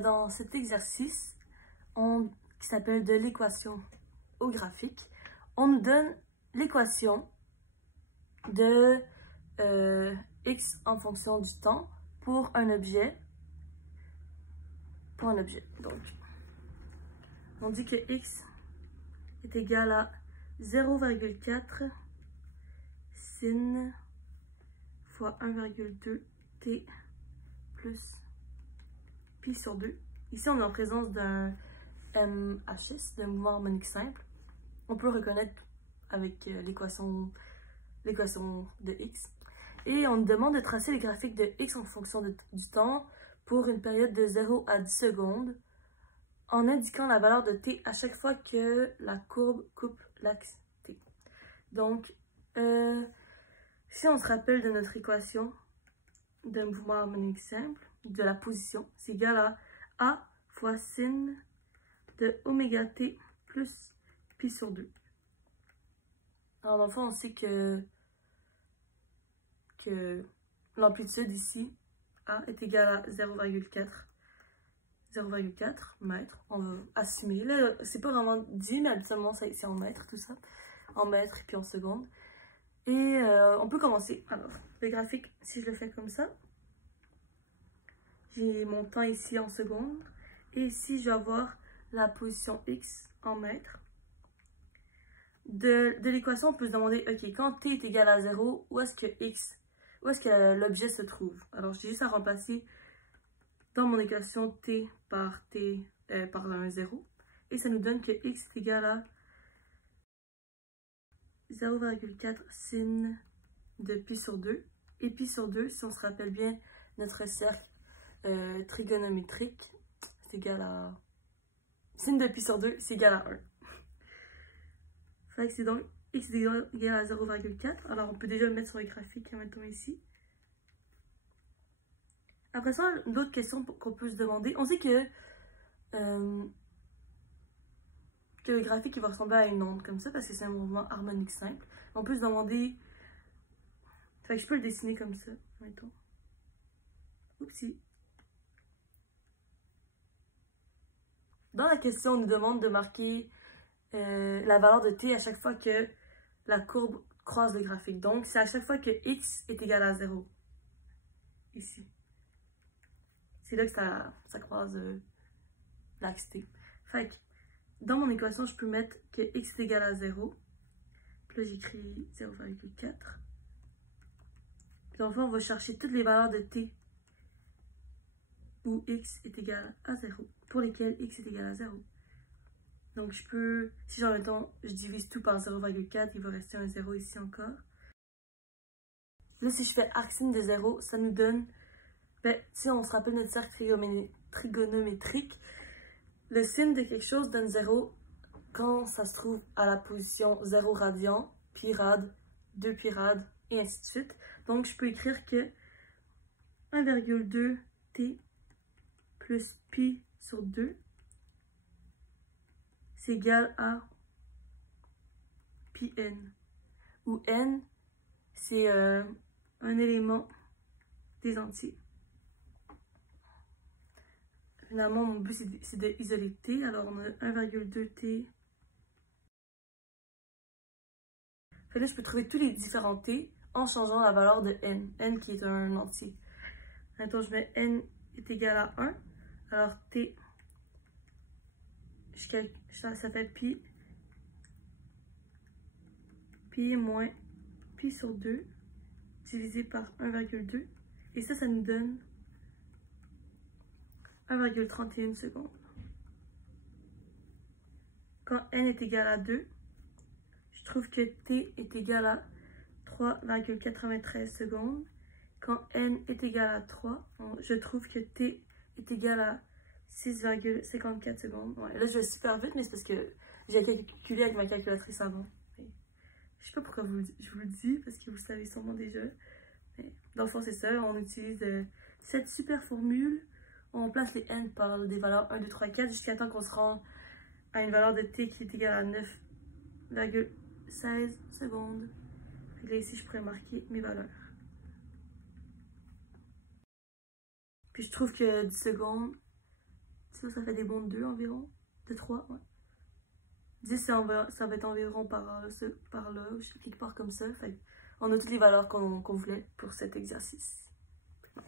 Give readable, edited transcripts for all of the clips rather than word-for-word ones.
dans cet exercice qui s'appelle de l'équation au graphique, on nous donne l'équation de x en fonction du temps pour un objet. Donc, on dit que x est égal à 0,4 sin fois 1,2 t plus pi sur 2. Ici, on est en présence d'un MHS, d'un mouvement harmonique simple. On peut le reconnaître avec l'équation de x. Et on nous demande de tracer les graphiques de x en fonction du temps pour une période de 0 à 10 secondes en indiquant la valeur de t à chaque fois que la courbe coupe l'axe t. Donc, si on se rappelle de notre équation d'un mouvement harmonique simple, de la position, c'est égal à a fois sin de oméga t plus pi sur 2. Alors, dans le fond, on sait que l'amplitude ici, a, est égale à 0,4 mètres. On va assumer. Là, c'est pas vraiment dit, mais habituellement, c'est en mètres, tout ça. En mètres et puis en secondes. Et on peut commencer. Alors, le graphique, si je le fais comme ça, j'ai mon temps ici en secondes. Et ici, je vais avoir la position x en mètres. De l'équation, on peut se demander, ok, quand t est égal à 0, où est-ce que l'objet se trouve? Alors, j'ai juste à remplacer dans mon équation t par un 0. Et ça nous donne que x est égal à 0,4 sin de pi sur 2. Et pi sur 2, si on se rappelle bien, notre cercle trigonométrique, c'est égal à... Sin de pi sur 2, c'est égal à 1. Fait que c'est donc x est égal à 0,4. Alors on peut déjà le mettre sur le graphique, mettons ici. Après ça, d'autres questions qu'on peut se demander. On sait que le graphique il va ressembler à une onde comme ça parce que c'est un mouvement harmonique simple. On peut se demander... Fait que je peux le dessiner comme ça, mettons. Oupsie. Dans la question, on nous demande de marquer la valeur de t à chaque fois que la courbe croise le graphique. Donc, c'est à chaque fois que x est égal à 0. Ici. C'est là que ça croise l'axe t. Fait que, dans mon équation, je peux mettre que x est égal à 0. Puis là, j'écris 0,4. Puis enfin, on va chercher toutes les valeurs de t où x est égal à 0, pour lesquelles x est égal à 0. Donc, je peux, si j'en mettons, je divise tout par 0,4, il va rester un 0 ici encore. Là, si je fais arc-sin de 0, ça nous donne, si on se rappelle notre cercle trigonométrique, le sin de quelque chose donne 0 quand ça se trouve à la position 0 radian, pi rad, 2 pi rad, et ainsi de suite. Donc, je peux écrire que 1,2 t plus pi sur 2, c'est égal à pi n, où n, c'est un élément des entiers. Finalement, mon but, c'est d'isoler t. Alors, on a 1,2 t. Là, je peux trouver tous les différents t en changeant la valeur de n. N qui est un entier. Maintenant, je mets n est égal à 1. Alors, t, ça fait pi moins pi sur 2 divisé par 1,2. Et ça nous donne 1,31 secondes. Quand n est égal à 2, je trouve que t est égal à 3,93 secondes. Quand n est égal à 3, je trouve que t est égal à 6,54 secondes. Ouais, là, je vais super vite, mais c'est parce que j'ai calculé avec ma calculatrice avant. Je sais pas pourquoi je vous le dis, parce que vous le savez sûrement déjà. Mais dans le fond, c'est ça. On utilise cette super formule. On place les n par des valeurs 1, 2, 3, 4 jusqu'à temps qu'on se rende à une valeur de t qui est égale à 9,16 secondes. Et là, ici, je pourrais marquer mes valeurs. Puis je trouve que 10 secondes, Ça fait des bons de 2 environ. De 3, ouais. 10, ça va être environ par là, quelque part comme ça. Fait on a toutes les valeurs qu'on voulait pour cet exercice.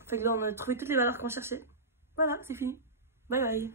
Fait que là, on a trouvé toutes les valeurs qu'on cherchait. Voilà, c'est fini. Bye bye.